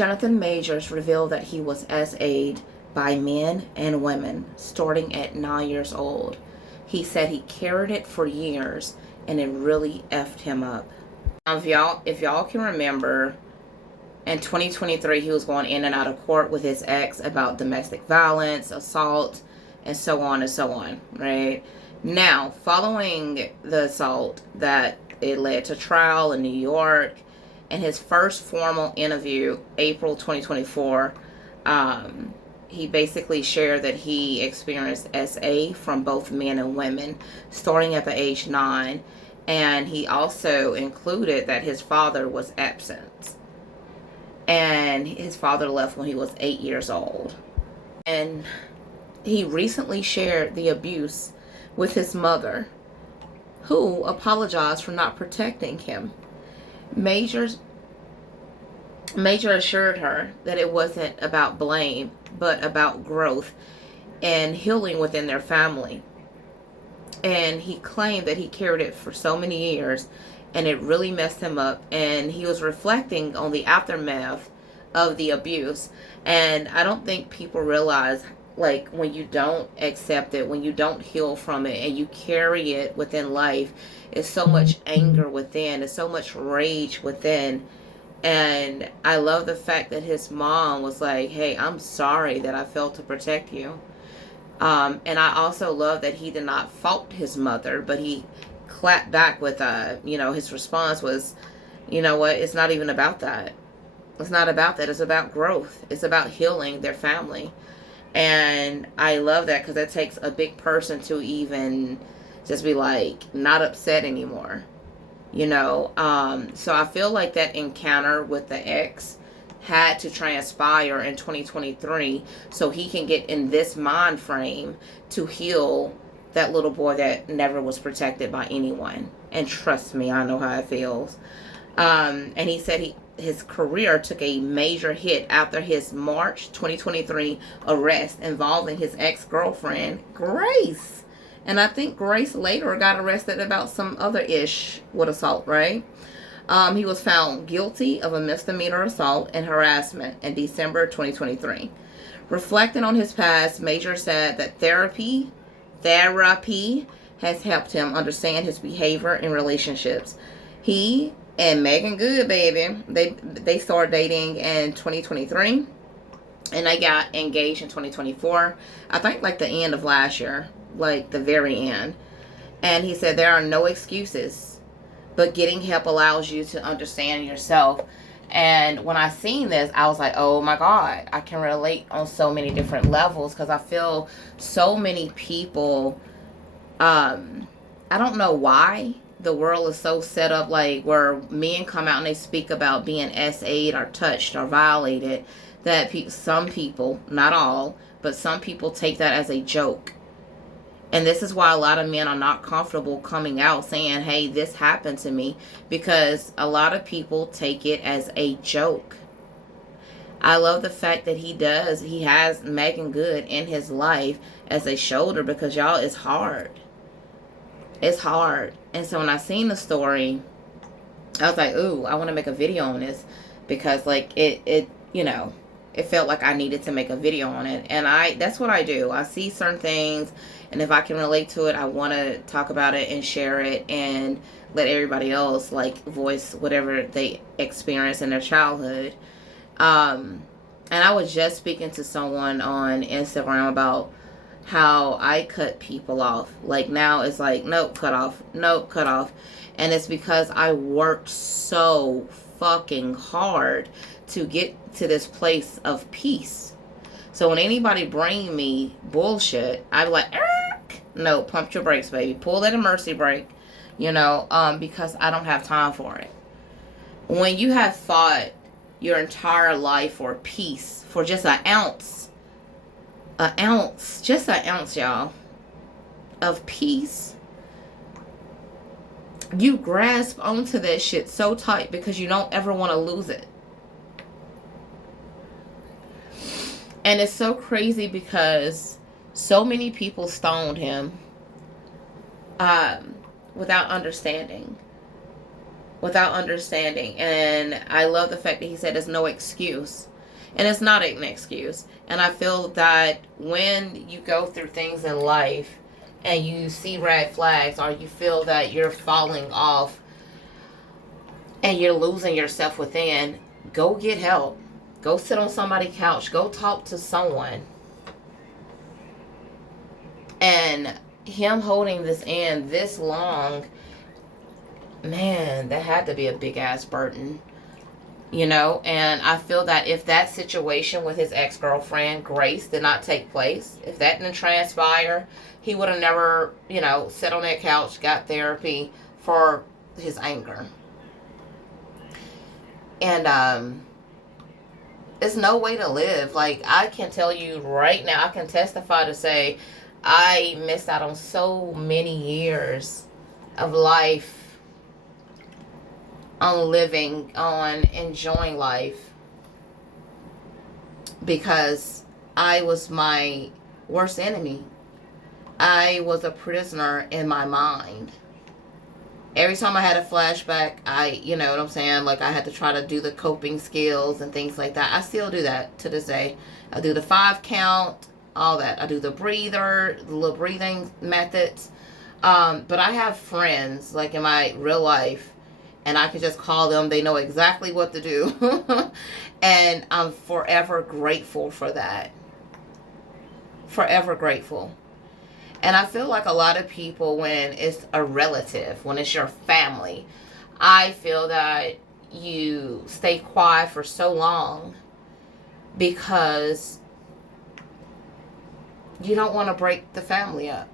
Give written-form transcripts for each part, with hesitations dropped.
Jonathan Majors revealed that he was SA'd by men and women starting at 9 years old. He said he carried it for years and it really effed him up. If y'all can remember, in 2023 he was going in and out of court with his ex about domestic violence, assault, and so on, right? Now, following the assault, that it led to trial in New York, and his first formal interview, April 2024, he basically shared that he experienced SA from both men and women starting at the age 9, and he also included that his father was absent, and his father left when he was 8 years old. And he recently shared the abuse with his mother, who apologized for not protecting him. Major assured her that it wasn't about blame, but about growth and healing within their family. And he claimed that he carried it for so many years and it really messed him up. And he was reflecting on the aftermath of the abuse. And I don't think people realize, like, when you don't accept it, when you don't heal from it, and you carry it within life, it's so much anger within, it's so much rage within. And I love the fact that his mom was like, hey, I'm sorry that I failed to protect you. And I also love that he did not fault his mother, but he clapped back with, his response was, you know what, it's not even about that. It's not about that. It's about growth. It's about healing their family. And I love that, because it takes a big person to even just be like, not upset anymore. So I feel like that encounter with the ex had to transpire in 2023 so he can get in this mind frame to heal that little boy that never was protected by anyone. And trust me, I know how it feels. And he said his career took a major hit after his March 2023 arrest involving his ex-girlfriend, Grace. And I think Grace later got arrested about some other ish with assault, right? He was found guilty of a misdemeanor assault and harassment in December 2023. Reflecting on his past, Major said that therapy has helped him understand his behavior in relationships. He and Megan Good, baby, they started dating in 2023, and they got engaged in 2024. I think like the end of last year, like the very end. And he said there are no excuses, but getting help allows you to understand yourself. And when I seen this, I was like, oh my God, I can relate on so many different levels, because I feel so many people, I don't know why the world is so set up, like, where men come out and they speak about being SA'd or touched or violated, that some people, not all, but some people take that as a joke. And this is why a lot of men are not comfortable coming out saying, hey, this happened to me, because a lot of people take it as a joke. I love the fact that he has Megan Good in his life as a shoulder, because y'all, it's hard. It's hard. And so when I seen the story, I was like, ooh, I want to make a video on this, because like it felt like I needed to make a video on it. And that's what I do. I see certain things, and if I can relate to it, I want to talk about it and share it and let everybody else like voice whatever they experience in their childhood. And I was just speaking to someone on Instagram about how I cut people off. Like now it's like, nope, cut off. Nope, cut off. And it's because I worked so fucking hard to get to this place of peace. So when anybody bring me bullshit, I'm like, no, pump your brakes, baby. Pull that mercy brake, because I don't have time for it. When you have fought your entire life for peace, for just an ounce, y'all, of peace, you grasp onto that shit so tight because you don't ever want to lose it. And it's so crazy because so many people stoned him without understanding. without understanding. And I love the fact that he said there's no excuse. And it's not an excuse. And I feel that when you go through things in life and you see red flags, or you feel that you're falling off and you're losing yourself within, go get help. Go sit on somebody's couch. Go talk to someone. And him holding this in this long, man, that had to be a big ass burden. You know, and I feel that if that situation with his ex-girlfriend, Grace, did not take place, if that didn't transpire, he would have never, you know, sat on that couch, got therapy for his anger. And it's no way to live. Like, I can tell you right now, I can testify to say I missed out on so many years of life, on living, on enjoying life, because I was my worst enemy. I was a prisoner in my mind. Every time I had a flashback, you know what I'm saying, like I had to try to do the coping skills and things like that. I still do that to this day. I do the 5 count, all that. I do the breather, the little breathing methods. But I have friends, like in my real life, and I can just call them. They know exactly what to do. And I'm forever grateful for that. Forever grateful. And I feel like a lot of people, when it's a relative, when it's your family, I feel that you stay quiet for so long because you don't want to break the family up.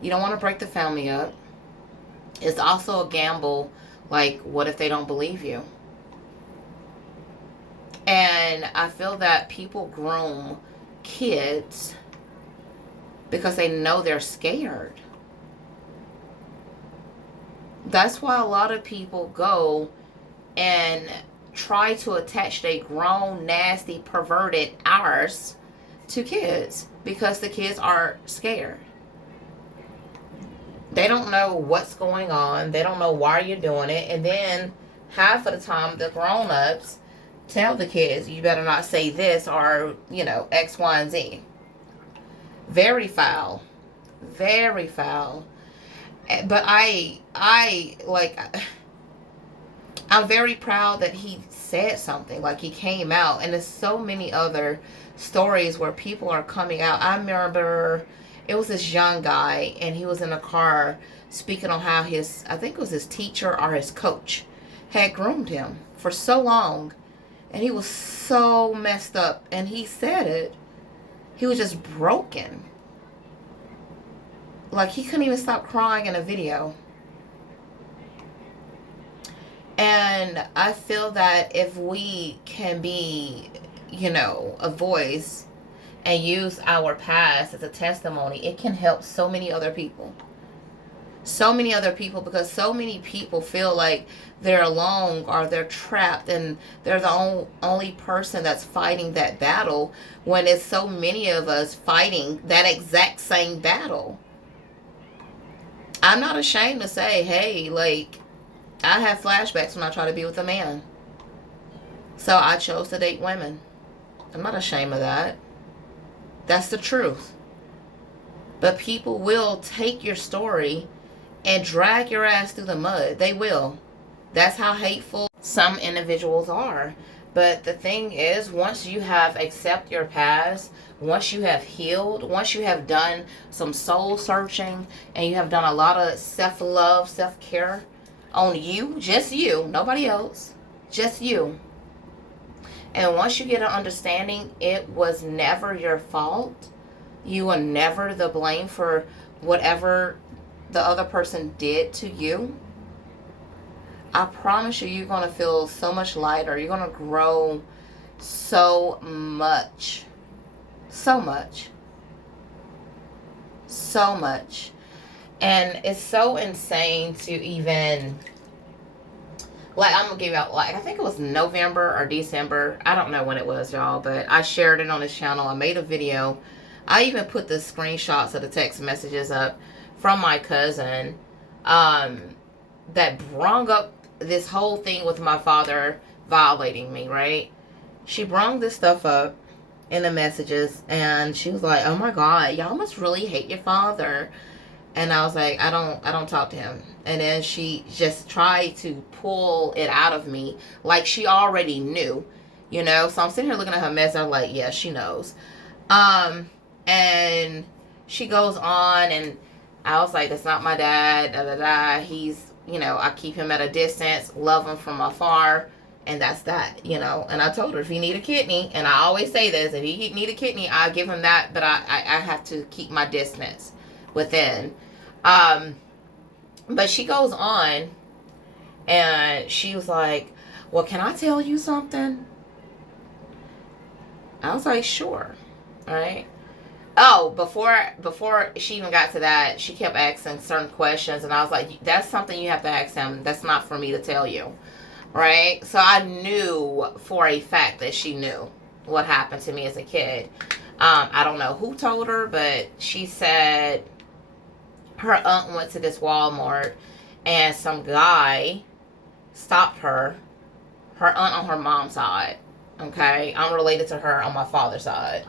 You don't want to break the family up. It's also a gamble, like, what if they don't believe you? And I feel that people groom kids because they know they're scared. That's why a lot of people go and try to attach their grown, nasty, perverted arse to kids, because the kids are scared. They don't know what's going on. They don't know why you're doing it. And then half of the time, the grown-ups tell the kids, you better not say this, or, you know, X, Y, and Z. Very foul. Very foul. But I'm very proud that he said something. Like, he came out. And there's so many other stories where people are coming out. I remember it was this young guy, and he was in a car speaking on how his, I think it was his teacher or his coach, had groomed him for so long. And he was so messed up. And he said it. He was just broken. Like, he couldn't even stop crying in a video. And I feel that if we can be, you know, a voice and use our past as a testimony, it can help so many other people. So many other people, because so many people feel like they're alone or they're trapped and they're the only person that's fighting that battle, when it's so many of us fighting that exact same battle. I'm not ashamed to say, hey, like, I have flashbacks when I try to be with a man. So I chose to date women. I'm not ashamed of that. That's the truth. But people will take your story and drag your ass through the mud. They will. That's how hateful some individuals are. But the thing is, once you have accepted your past, once you have healed, once you have done some soul searching, and you have done a lot of self-love, self-care on you, just you, nobody else, just you. And once you get an understanding, it was never your fault. You were never the blame for whatever the other person did to you. I promise you, you're going to feel so much lighter. You're going to grow so much. So much. So much. And it's so insane to even, like, I'm going to give out, like, I think it was November or December. I don't know when it was, y'all, but I shared it on this channel. I made a video. I even put the screenshots of the text messages up from my cousin. that brung up this whole thing with my father violating me, right? She brung this stuff up in the messages, and she was like, "Oh my God, y'all must really hate your father." And I was like, I don't talk to him. And then she just tried to pull it out of me like she already knew, you know. So I'm sitting here looking at her mess, and I'm like, yeah, she knows. And she goes on, and I was like, that's not my dad, da da da. He's, you know, I keep him at a distance, love him from afar, and that's that, you know. And I told her, if he need a kidney, and I always say this, if he need a kidney, I give him that, but I have to keep my distance within. But she goes on, and she was like, well, can I tell you something? I was like, sure. All right. Oh, before she even got to that, she kept asking certain questions, and I was like, that's something you have to ask him. That's not for me to tell you. Right? So I knew for a fact that she knew what happened to me as a kid. I don't know who told her, but she said her aunt went to this Walmart, and some guy stopped her. Her aunt on her mom's side. Okay? I'm related to her on my father's side.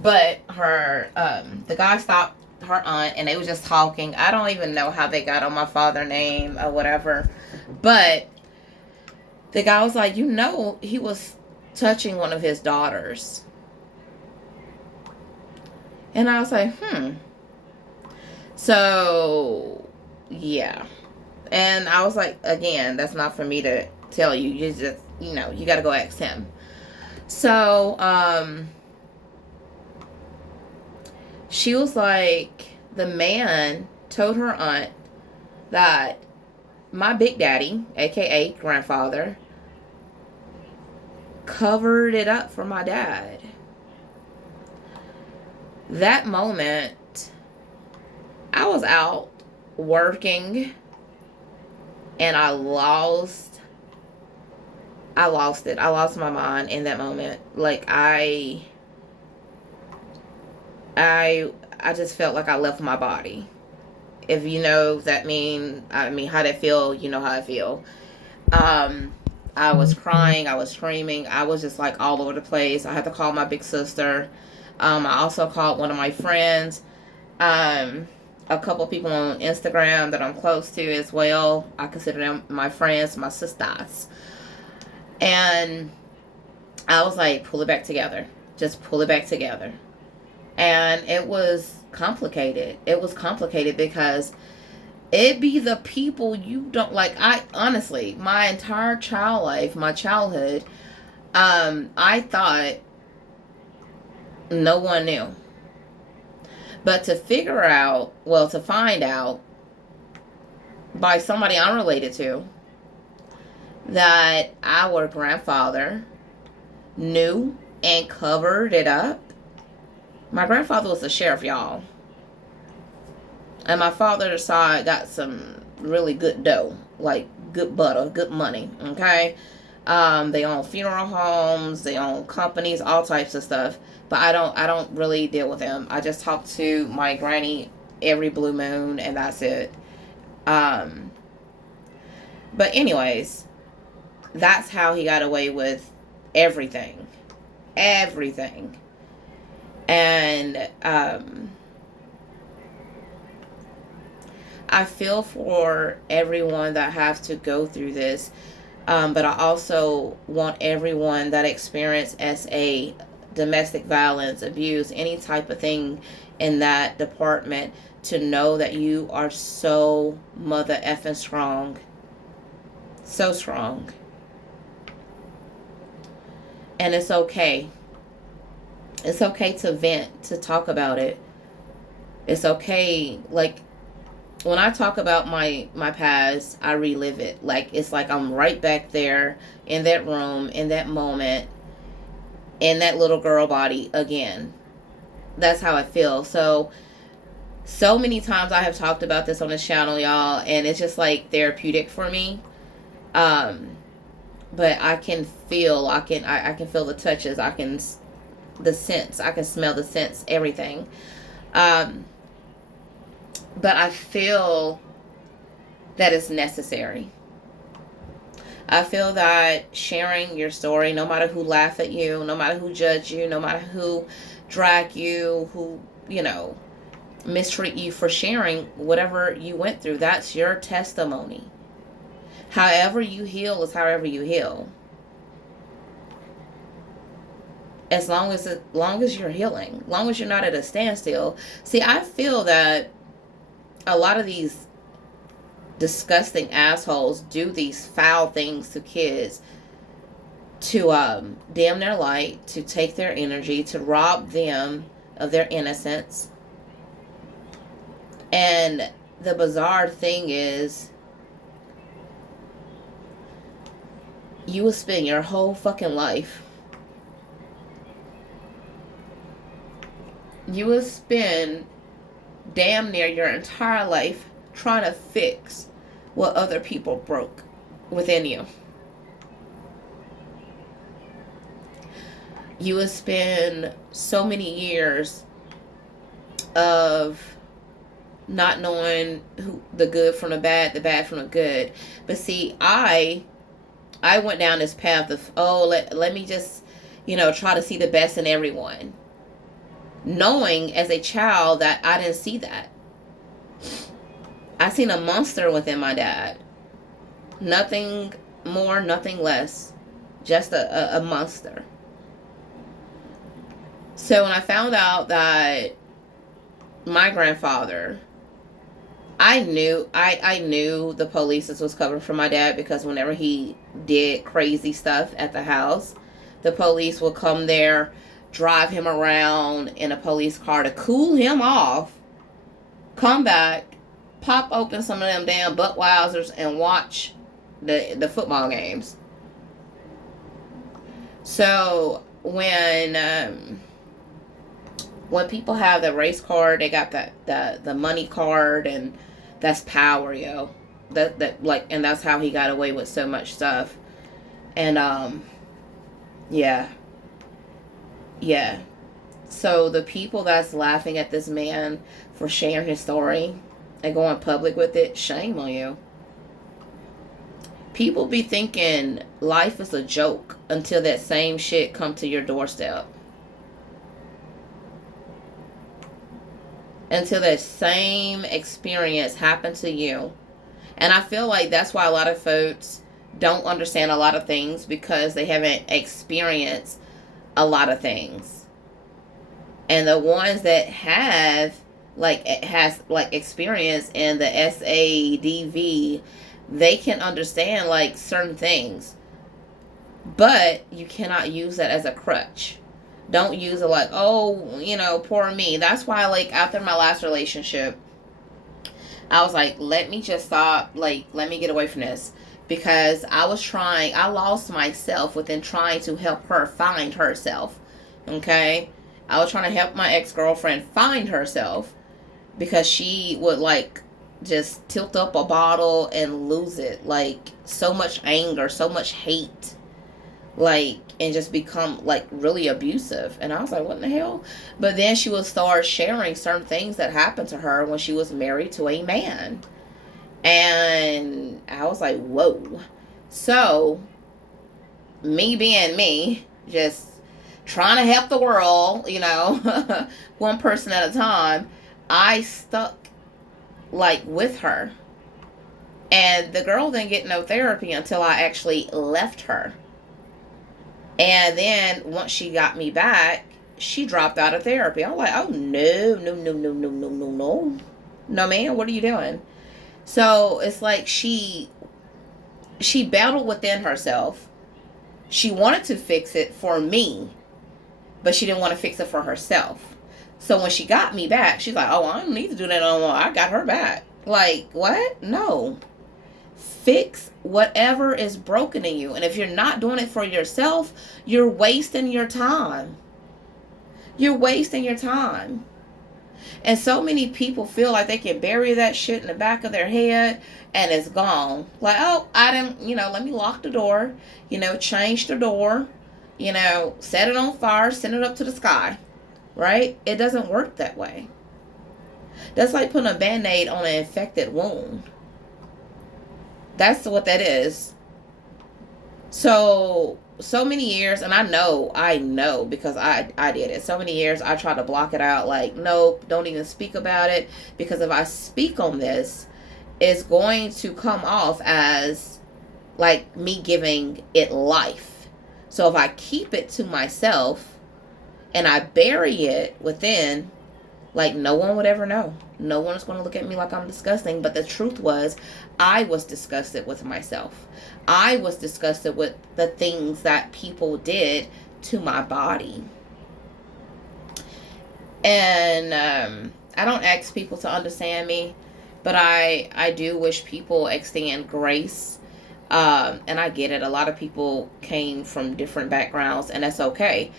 But the guy stopped her aunt, and they was just talking. I don't even know how they got on my father's name or whatever. But the guy was like, you know, he was touching one of his daughters. And I was like, So, yeah. And I was like, again, that's not for me to tell you. You just, you know, you got to go ask him. So, she was like, the man told her aunt that my big daddy, aka grandfather, covered it up for my dad. That moment, I was out working, and I lost it. I lost my mind in that moment. Like, I just felt like I left my body. If you know that how that feel, you know how I feel. I was crying, I was screaming, I was just like all over the place. I had to call my big sister. I also called one of my friends, a couple people on Instagram that I'm close to as well. I consider them my friends, my sisters. And I was like, pull it back together. Just pull it back together. And it was complicated. It was complicated because it be the people you don't like. I honestly, my entire child life, my childhood, I thought no one knew. But to find out by somebody I'm related to that our grandfather knew and covered it up. My grandfather was a sheriff, y'all. And my father's side got some really good dough. Like, good butter, good money, okay? They own funeral homes, they own companies, all types of stuff. But I don't really deal with them. I just talk to my granny every blue moon, and that's it. But anyways, that's how he got away with everything. Everything. And I feel for everyone that has to go through this, but I also want everyone that experience as a domestic violence, abuse, any type of thing in that department to know that you are so mother effing strong. So strong. And it's okay. It's okay to vent, to talk about it. It's okay. Like, when I talk about my past, I relive it. Like, it's like I'm right back there in that room, in that moment, in that little girl body again. That's how I feel. So many times I have talked about this on this channel, y'all, and it's just like therapeutic for me. But I can feel, I can feel the touches, the scents, I can smell the scents, everything. But I feel that is necessary. I feel that sharing your story, no matter who laugh at you, no matter who judge you, no matter who drag you, who, mistreat you for sharing whatever you went through, that's your testimony. However you heal is however you heal. As long as you're healing, long as you're not at a standstill. See, I feel that a lot of these disgusting assholes do these foul things to kids to dim their light, to take their energy, to rob them of their innocence. And the bizarre thing is, you will spend your whole fucking life, you will spend damn near your entire life trying to fix what other people broke within you. You will spend so many years of not knowing the good from the bad from the good. But see, I went down this path of, let me just, try to see the best in everyone. Knowing as a child that I didn't see that. I seen a monster within my dad. Nothing more, nothing less. Just a monster. So when I found out that my grandfather, I knew the police was coming for my dad, because whenever he did crazy stuff at the house, the police would come there, drive him around in a police car to cool him off, come back, pop open some of them damn Budweisers and watch the football games. So when people have the race card, they got the money card, and that's power, yo. And that's how he got away with so much stuff. And yeah. So the people that's laughing at this man for sharing his story and going public with it, shame on you. People be thinking life is a joke until that same shit come to your doorstep. Until that same experience happened to you. And I feel like that's why a lot of folks don't understand a lot of things, because they haven't experienced a lot of things. And the ones that have experience in the SADV, they can understand certain things. But you cannot use that as a crutch. Don't use it poor me. That's why, after my last relationship, I was like, let me just stop. Let me get away from this. Because I lost myself within trying to help her find herself. Okay? I was trying to help my ex-girlfriend find herself, because she would, just tilt up a bottle and lose it. So much anger, so much hate. And just become really abusive. And I was like, what in the hell? But then she would start sharing certain things that happened to her when she was married to a man. And I was like, whoa. So, me being me, just trying to help the world, one person at a time, I stuck with her. And the girl didn't get no therapy until I actually left her. And then once she got me back, she dropped out of therapy. I'm like, oh, no. No, man, what are you doing? So it's she battled within herself. She wanted to fix it for me, but she didn't want to fix it for herself. So when she got me back, she's like, oh, I don't need to do that no more. I got her back. What? No. Fix whatever is broken in you. And if you're not doing it for yourself, you're wasting your time. You're wasting your time. And so many people feel like they can bury that shit in the back of their head and it's gone. I didn't, let me lock the door, change the door, set it on fire, send it up to the sky. Right? It doesn't work that way. That's like putting a Band-Aid on an infected wound. That's what that is. So many years, and I know because I did it. So many years I tried to block it out, like, nope, don't even speak about it, because if I speak on this, it's going to come off as like me giving it life. So if I keep it to myself and I bury it within, like, no one would ever know. No one is going to look at me like I'm disgusting. But the truth was, I was disgusted with myself. I was disgusted with the things that people did to my body. And I don't ask people to understand me, but I do wish people extend grace. And I get it. A lot of people came from different backgrounds, and that's okay.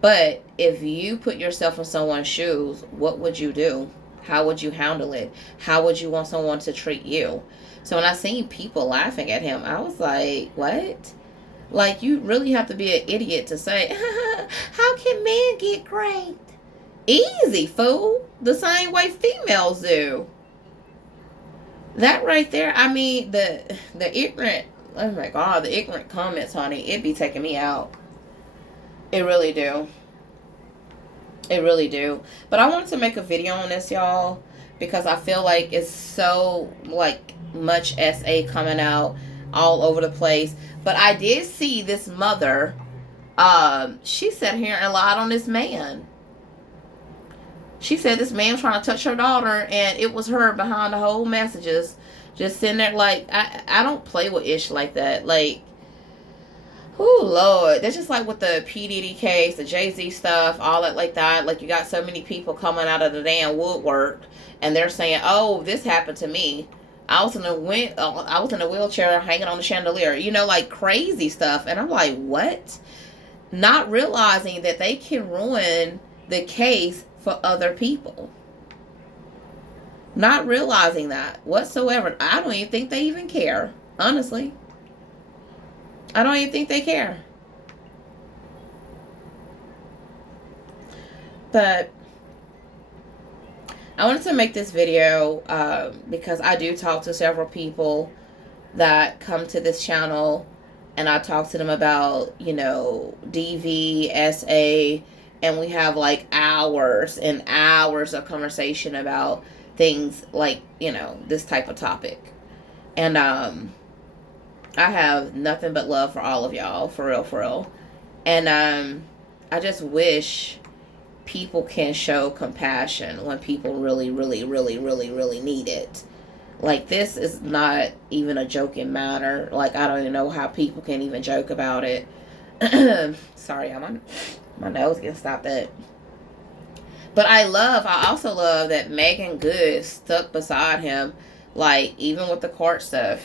But if you put yourself in someone's shoes, what would you do? How would you handle it? How would you want someone to treat you? So when I seen people laughing at him, I was like, what? Like, you really have to be an idiot to say, how can men get great? Easy, fool. The same way females do. That right there, I mean, the ignorant, oh my God, the ignorant comments, honey, it be taking me out. It really do. It really do. But I wanted to make a video on this, y'all, because I feel like it's so, like, much SA coming out all over the place. But I did see this mother, she sat here and lied on this man. She said this man was trying to touch her daughter, and it was her behind the whole messages, just sitting there like, I don't play with ish like that. Like, oh Lord, that's just like with the P Diddy case, the Jay-Z stuff, all that like that. Like, you got so many people coming out of the damn woodwork, and they're saying, "Oh, this happened to me. I was in a wheelchair hanging on the chandelier." You know, like crazy stuff. And I'm like, what? Not realizing that they can ruin the case for other people. Not realizing that whatsoever. I don't even think they even care. Honestly. I don't even think they care. But I wanted to make this video because I do talk to several people that come to this channel, and I talk to them about, you know, DV, SA, and we have like hours and hours of conversation about things like, you know, this type of topic. And I have nothing but love for all of y'all, for real, for real. And I just wish people can show compassion when people really, really, really, really, really need it. Like, this is not even a joking matter. Like, I don't even know how people can even joke about it. Sorry, my nose gets stopped up. But I also love that Megan Good stuck beside him, like, even with the court stuff.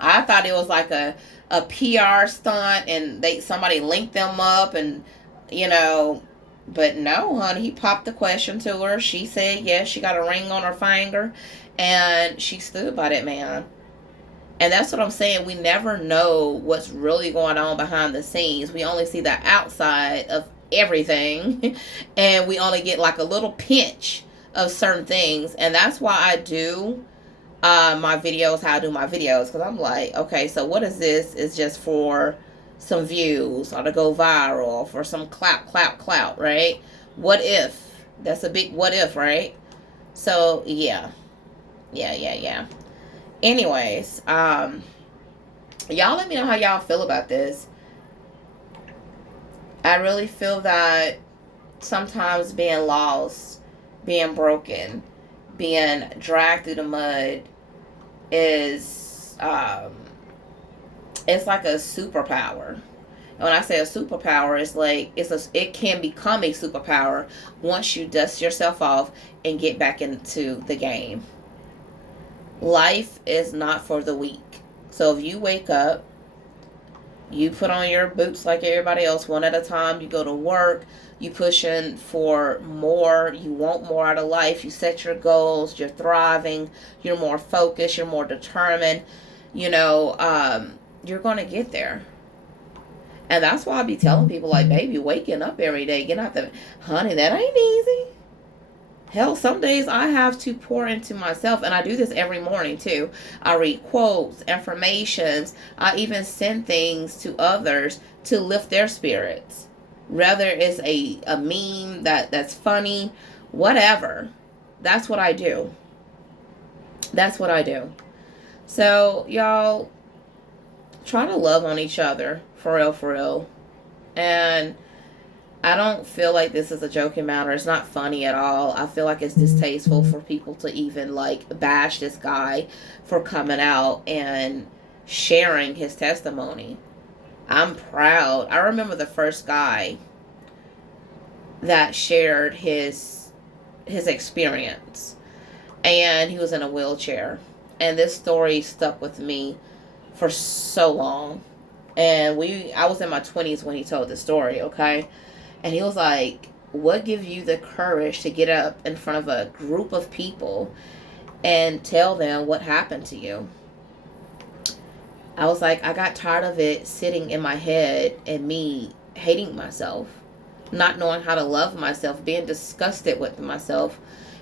I thought it was like a PR stunt, and somebody linked them up, and, you know, but no, honey, he popped the question to her. She said yes, she got a ring on her finger, and she stood by that man. And that's what I'm saying. We never know what's really going on behind the scenes. We only see the outside of everything, and we only get like a little pinch of certain things. And that's why I do my videos, how I do my videos, because I'm like, okay, so what is this? It's just for some views or to go viral, for some clout, right? What if? That's a big what if, right? So yeah. Anyways, y'all let me know how y'all feel about this. I really feel that sometimes being lost, being broken, being dragged through the mud is it's like a superpower. And when I say a superpower, it's like it can become a superpower once you dust yourself off and get back into the game. Life is not for the weak. So if you wake up, you put on your boots like everybody else, one at a time, you go to work, you pushing for more, you want more out of life, you set your goals, you're thriving, you're more focused, you're more determined, you know, you're going to get there. And that's why I be telling people, like, baby, waking up every day, get out the, honey, that ain't easy. Hell, some days I have to pour into myself, and I do this every morning too. I read quotes, affirmations. I even send things to others to lift their spirits. Whether it's a meme that's funny, whatever. That's what I do. That's what I do. So, y'all, try to love on each other. For real, for real. And I don't feel like this is a joking matter. It's not funny at all. I feel like it's distasteful for people to even like bash this guy for coming out and sharing his testimony. I'm proud. I remember the first guy that shared his experience, and he was in a wheelchair. And this story stuck with me for so long. And I was in my 20s when he told the story, okay? And he was like, what gives you the courage to get up in front of a group of people and tell them what happened to you? I was like, I got tired of it sitting in my head and me hating myself, not knowing how to love myself, being disgusted with myself.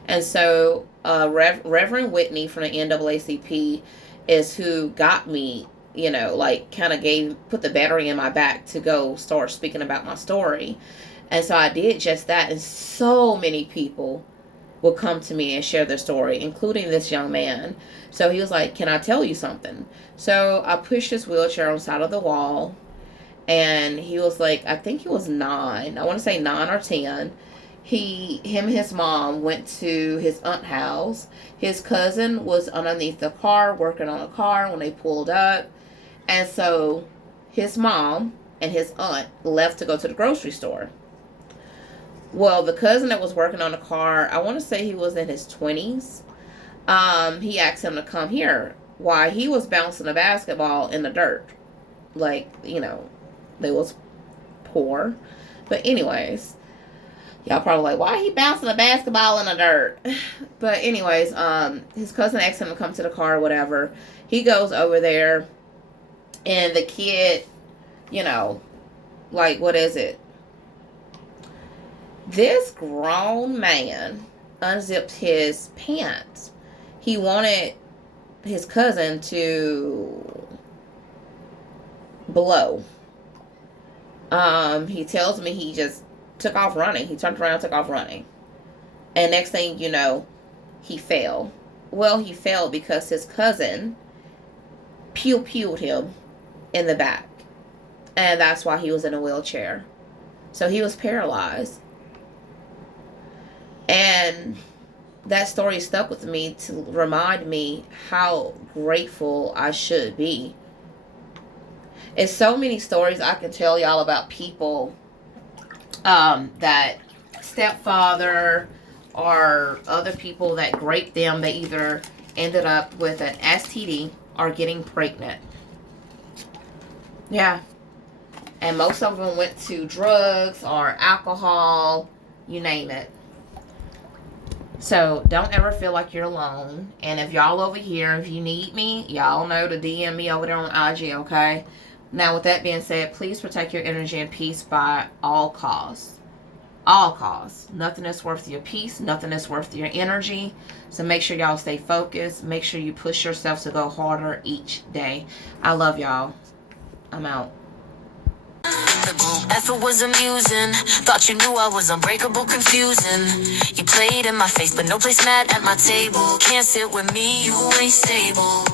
And so Reverend Whitney from the NAACP is who got me, like kind of put the battery in my back to go start speaking about my story. And so I did just that, and so many people would come to me and share their story, including this young man. So he was like, can I tell you something? So I pushed his wheelchair on the side of the wall, and he was like, I think he was 9. I want to say 9 or 10. Him and his mom went to his aunt's house. His cousin was underneath the car, working on a car when they pulled up. And so his mom and his aunt left to go to the grocery store. Well, the cousin that was working on the car, I want to say he was in his 20s. He asked him to come here. Why? He was bouncing a basketball in the dirt. Like, they was poor. But anyways, y'all probably like, why he bouncing a basketball in the dirt? But anyways, his cousin asked him to come to the car or whatever. He goes over there, and the kid, like, what is it? This grown man unzipped his pants. He wanted his cousin to blow. He tells me he just took off running. He turned around, took off running. And next thing you know, he fell. Well, he fell because his cousin pew-pewed him in the back. And that's why he was in a wheelchair. So he was paralyzed. And that story stuck with me to remind me how grateful I should be. It's so many stories I can tell y'all about people that stepfather or other people that raped them. They either ended up with an STD or getting pregnant. Yeah. And most of them went to drugs or alcohol, you name it. So don't ever feel like you're alone. And if y'all over here, if you need me, y'all know to DM me over there on IG, okay? Now, with that being said, please protect your energy and peace by all costs. All costs. Nothing is worth your peace. Nothing is worth your energy. So make sure y'all stay focused. Make sure you push yourself to go harder each day. I love y'all. I'm out. Effort was amusing. Thought you knew I was unbreakable, confusing. You played in my face, but no place mad at my table. Can't sit with me, you ain't stable.